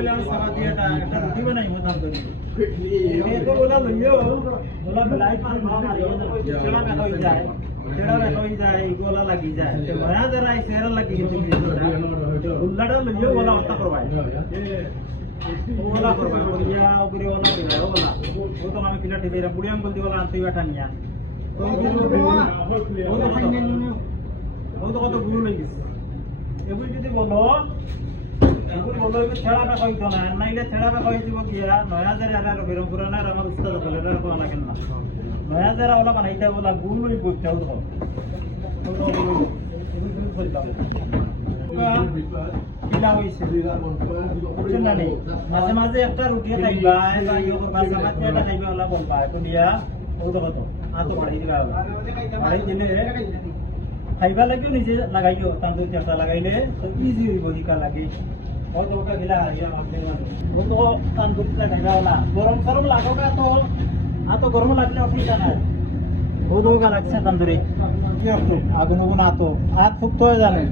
লইলাম সারা দিয়ে একটা রুটি বানাই মতাম করি এই তো বলা লইও বলা বেলাই পান মারি ছেড়া বেলা হই যায় গোলা লাগি যায় নয়া যারা এই সেরা লাগি কিন্তু উল্লাটা লইও গোলা হত্যা করবাই গোলা করবাই বলিয়া উপরে গোলা দিবা গোলা ও তো আমি কিলা টিপে বুড়িয়াম বলতি গোলা আনতে বাটা নিয়া ও তো কত গুলো লাগি এগুলো যদি বলো এগুলো বলো এগুলো ছেড়া বেলা হইতো না নাইলে ছেড়া বেলা হই দিব গিয়া নয়া যারা আর বেরম পুরানা আর আমার উস্তাদ বলে এরকম লাগেন না নয়া যারা ওলা বানাইতে বলা গুল লই বইতাও তো মাঝে মাঝে একটা রুটি খাইবা খাইবা ওলা বলবা দিয়া কত আতো বাড়াই দিবা বাড়াই দিলে খাইবা লাগিও নিজে লাগাইও তান্দুর চেষ্টা লাগাইলে ইজি হইব শিকা লাগে ওটা গিলা তান্দুর লাগাইবা ওলা গরম সরম লাগো আতো গরম লাগলে অসুবিধা নাই বহুত লাগছে তান্দুরে কি একটু আগুন আগুন আতো হাত ফুক্ত হয়ে জানে